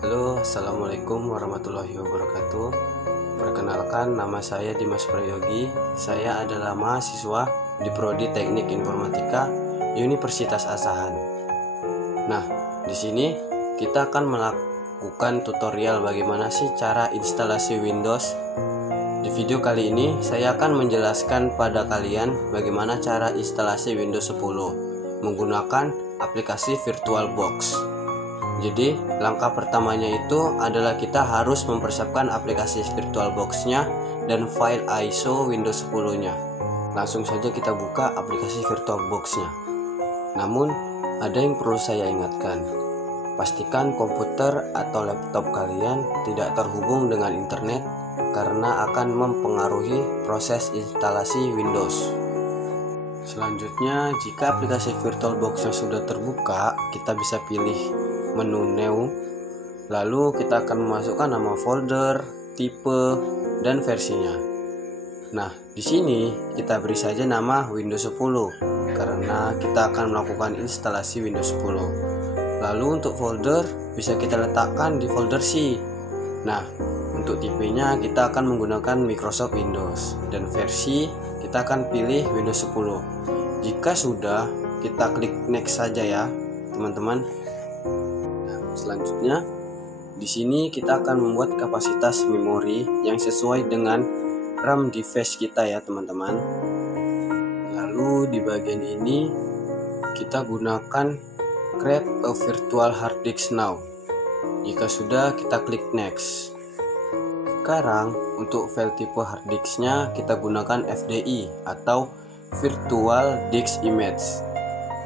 Halo, assalamualaikum warahmatullahi wabarakatuh. Perkenalkan, nama saya Dimas Prayogi. Saya adalah mahasiswa di Prodi Teknik Informatika Universitas Asahan. Nah, di sini kita akan melakukan tutorial bagaimana sih cara instalasi Windows. Di video kali ini saya akan menjelaskan pada kalian bagaimana cara instalasi Windows 10 menggunakan aplikasi VirtualBox. Jadi langkah pertamanya itu adalah kita harus mempersiapkan aplikasi VirtualBox-nya dan file ISO Windows 10-nya. Langsung saja kita buka aplikasi VirtualBox-nya. Namun ada yang perlu saya ingatkan. Pastikan komputer atau laptop kalian tidak terhubung dengan internet karena akan mempengaruhi proses instalasi Windows. Selanjutnya, jika aplikasi VirtualBox-nya sudah terbuka, kita bisa pilih menu New. Lalu kita akan memasukkan nama folder, tipe, dan versinya. Nah, di sini kita beri saja nama Windows 10 karena kita akan melakukan instalasi Windows 10. Lalu untuk folder bisa kita letakkan di folder C. Nah, untuk tipenya kita akan menggunakan Microsoft Windows dan versi kita akan pilih Windows 10. Jika sudah, kita klik next saja ya, teman-teman. Selanjutnya, di sini kita akan membuat kapasitas memori yang sesuai dengan RAM device kita ya, teman-teman. Lalu di bagian ini kita gunakan create a virtual hard disk now. Jika sudah, kita klik next. Sekarang untuk file tipe hard disknya kita gunakan FDI atau Virtual Disk Image.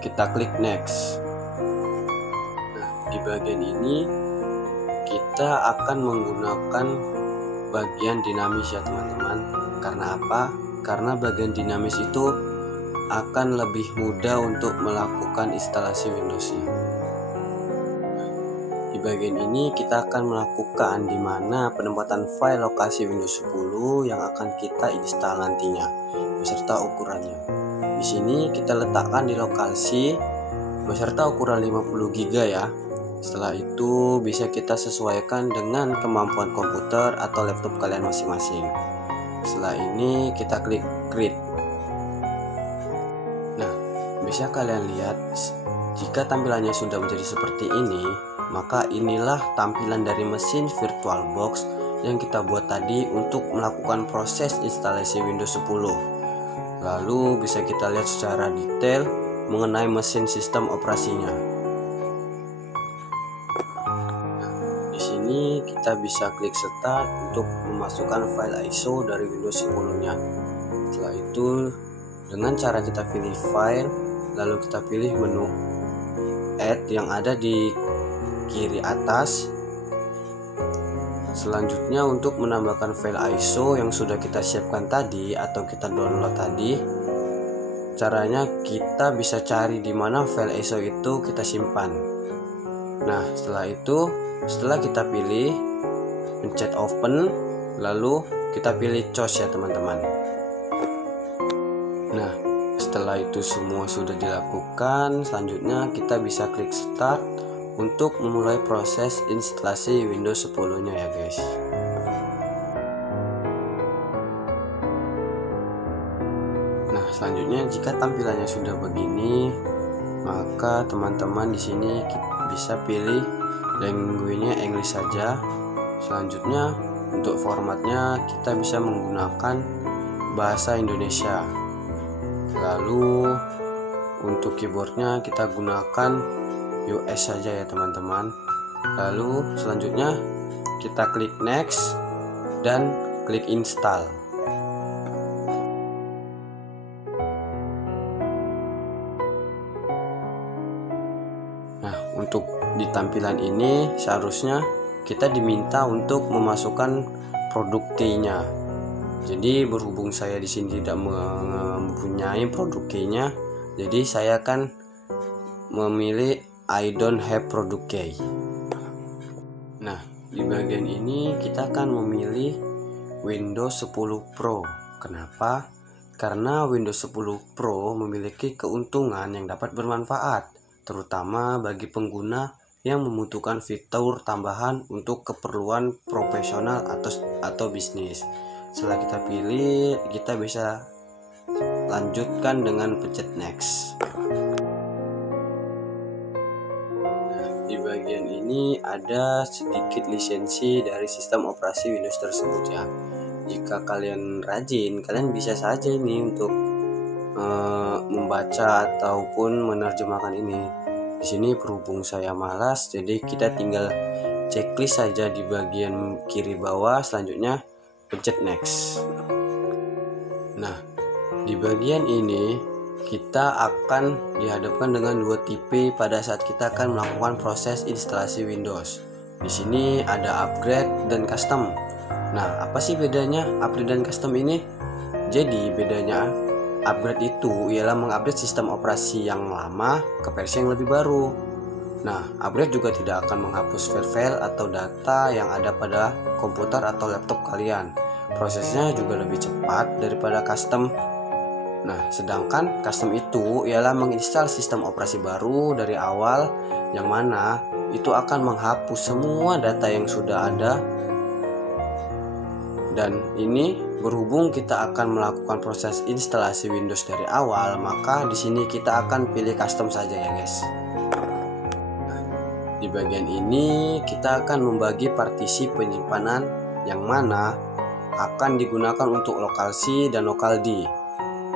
Kita klik next. Nah, di bagian ini kita akan menggunakan bagian dinamis ya teman-teman. Karena apa? Karena bagian dinamis itu akan lebih mudah untuk melakukan instalasi Windows-nya. Di bagian ini kita akan melakukan di mana penempatan file lokasi Windows 10 yang akan kita install nantinya beserta ukurannya. Di sini kita letakkan di lokasi beserta ukuran 50 GB ya. Setelah itu bisa kita sesuaikan dengan kemampuan komputer atau laptop kalian masing-masing. Setelah ini kita klik create. Nah, bisa kalian lihat jika tampilannya sudah menjadi seperti ini, maka inilah tampilan dari mesin VirtualBox yang kita buat tadi untuk melakukan proses instalasi Windows 10. Lalu bisa kita lihat secara detail mengenai mesin sistem operasinya. Di sini kita bisa klik start untuk memasukkan file ISO dari Windows 10-nya. Setelah itu dengan cara kita pilih file, lalu kita pilih menu add yang ada di kiri atas. Selanjutnya untuk menambahkan file ISO yang sudah kita siapkan tadi atau kita download tadi, caranya kita bisa cari di mana file ISO itu kita simpan. Nah, setelah kita pilih pencet open, lalu kita pilih choose ya teman-teman. Nah, setelah itu semua sudah dilakukan, selanjutnya kita bisa klik start untuk memulai proses instalasi Windows 10-nya ya guys. Nah, selanjutnya jika tampilannya sudah begini, maka teman-teman di sini bisa pilih language-nya English saja. Selanjutnya untuk formatnya kita bisa menggunakan bahasa Indonesia. Lalu untuk keyboardnya kita gunakan US saja ya teman-teman. Lalu selanjutnya kita klik next dan klik install. Nah, untuk di tampilan ini seharusnya kita diminta untuk memasukkan produk key-nya. Jadi berhubung saya di sini tidak mempunyai produk key-nya, jadi saya akan memilih I don't have product key. Nah, di bagian ini kita akan memilih Windows 10 Pro. Kenapa? Karena Windows 10 Pro memiliki keuntungan yang dapat bermanfaat. terutama bagi pengguna yang membutuhkan fitur tambahan untuk keperluan profesional atau bisnis. Setelah kita pilih, kita bisa lanjutkan dengan pencet next. Di bagian ini ada sedikit lisensi dari sistem operasi Windows tersebut ya. Jika kalian rajin, kalian bisa saja ini untuk membaca ataupun menerjemahkan ini. Di sini berhubung saya malas, jadi kita tinggal checklist saja di bagian kiri bawah. Selanjutnya pencet next. Nah, di bagian ini kita akan dihadapkan dengan dua tipe pada saat kita akan melakukan proses instalasi Windows. Di sini ada upgrade dan custom. Nah, apa sih bedanya upgrade dan custom ini? Jadi bedanya upgrade itu ialah mengupdate sistem operasi yang lama ke versi yang lebih baru. Nah, upgrade juga tidak akan menghapus file-file atau data yang ada pada komputer atau laptop kalian. Prosesnya juga lebih cepat daripada custom. Nah, sedangkan custom itu ialah menginstal sistem operasi baru dari awal, yang mana itu akan menghapus semua data yang sudah ada. Dan ini berhubung kita akan melakukan proses instalasi Windows dari awal, maka di sini kita akan pilih custom saja ya guys. Di bagian ini kita akan membagi partisi penyimpanan yang mana akan digunakan untuk lokal C dan lokal D.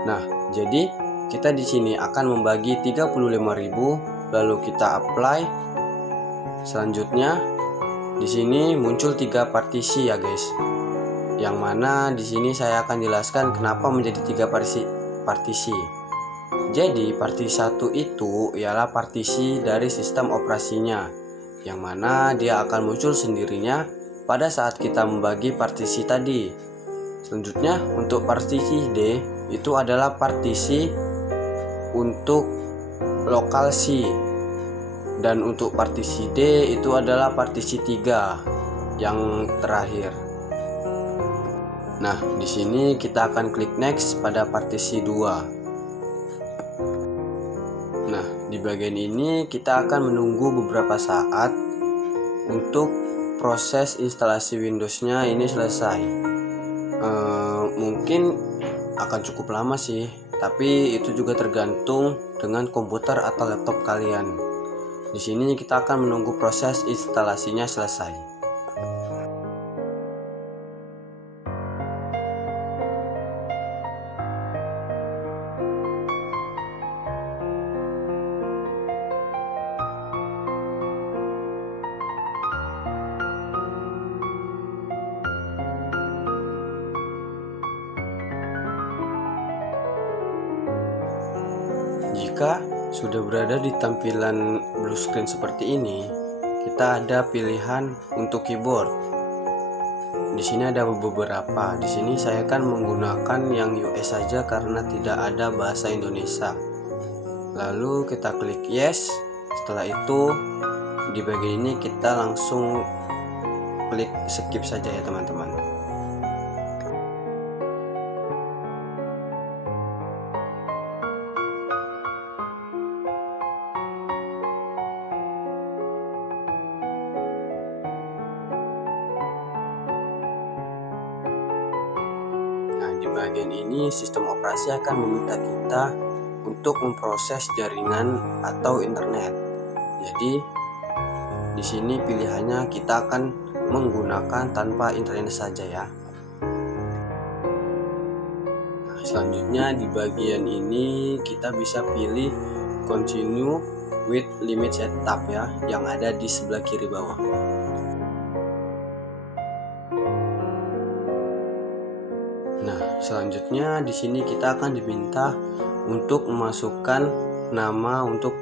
Nah, jadi kita di sini akan membagi 35.000, lalu kita apply. Selanjutnya di sini muncul 3 partisi ya guys. Yang mana di sini saya akan jelaskan kenapa menjadi 3 partisi. Jadi partisi 1 itu ialah partisi dari sistem operasinya, yang mana dia akan muncul sendirinya pada saat kita membagi partisi tadi. Selanjutnya untuk partisi D itu adalah partisi untuk lokal C, dan untuk partisi D itu adalah partisi 3 yang terakhir. Nah, di sini kita akan klik next pada partisi 2. Nah, di bagian ini kita akan menunggu beberapa saat untuk proses instalasi Windows-nya ini selesai. Mungkin akan cukup lama sih, tapi itu juga tergantung dengan komputer atau laptop kalian. Di sini kita akan menunggu proses instalasinya selesai. Jika sudah berada di tampilan blue screen seperti ini, kita ada pilihan untuk keyboard. Di sini ada beberapa. Di sini saya akan menggunakan yang US saja karena tidak ada bahasa Indonesia. Lalu kita klik yes. Setelah itu di bagian ini kita langsung klik skip saja ya teman-teman. Di bagian ini sistem operasi akan meminta kita untuk memproses jaringan atau internet. Jadi di sini pilihannya kita akan menggunakan tanpa internet saja ya. Nah, selanjutnya di bagian ini kita bisa pilih continue with limit setup ya, yang ada di sebelah kiri bawah. Nah, selanjutnya di sini kita akan diminta untuk memasukkan nama untuk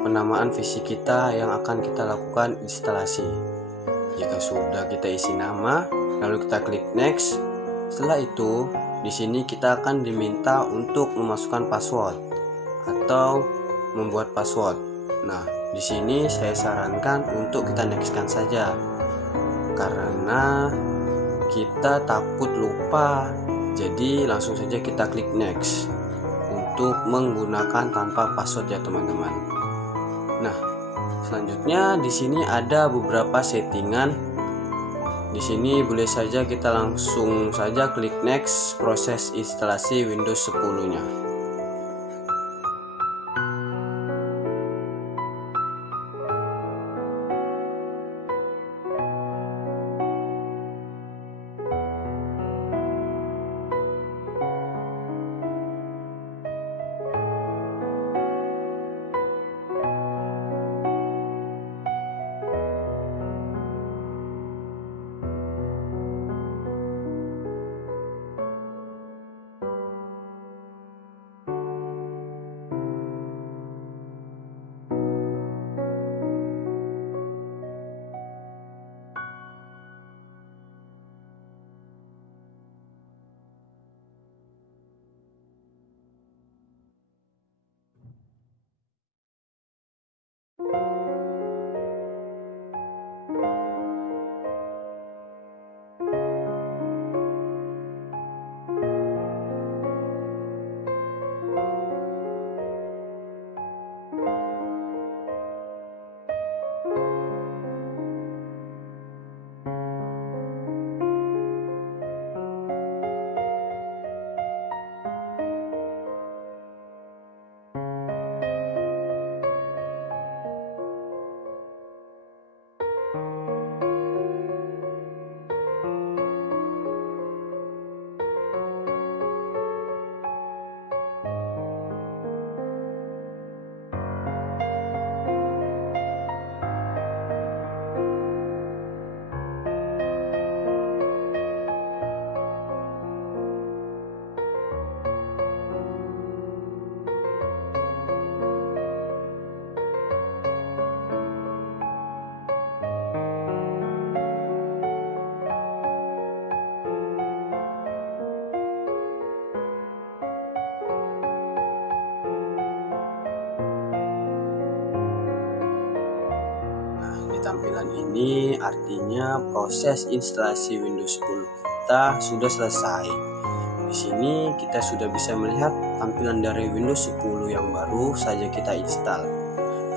penamaan PC kita yang akan kita lakukan instalasi. Jika sudah kita isi nama, lalu kita klik next. Setelah itu, di sini kita akan diminta untuk memasukkan password atau membuat password. Nah, di sini saya sarankan untuk kita nextkan saja karena kita takut lupa. Jadi langsung saja kita klik next untuk menggunakan tanpa password ya teman-teman. Nah, selanjutnya di sini ada beberapa settingan. Di sini boleh saja kita langsung saja klik next proses instalasi Windows 10-nya. Tampilan ini artinya proses instalasi Windows 10 kita sudah selesai. Di sini kita sudah bisa melihat tampilan dari Windows 10 yang baru saja kita install.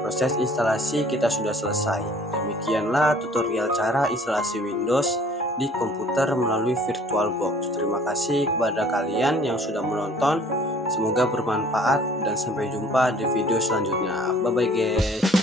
Proses instalasi kita sudah selesai. Demikianlah tutorial cara instalasi Windows di komputer melalui VirtualBox. Terima kasih kepada kalian yang sudah menonton. Semoga bermanfaat dan sampai jumpa di video selanjutnya. Bye bye guys.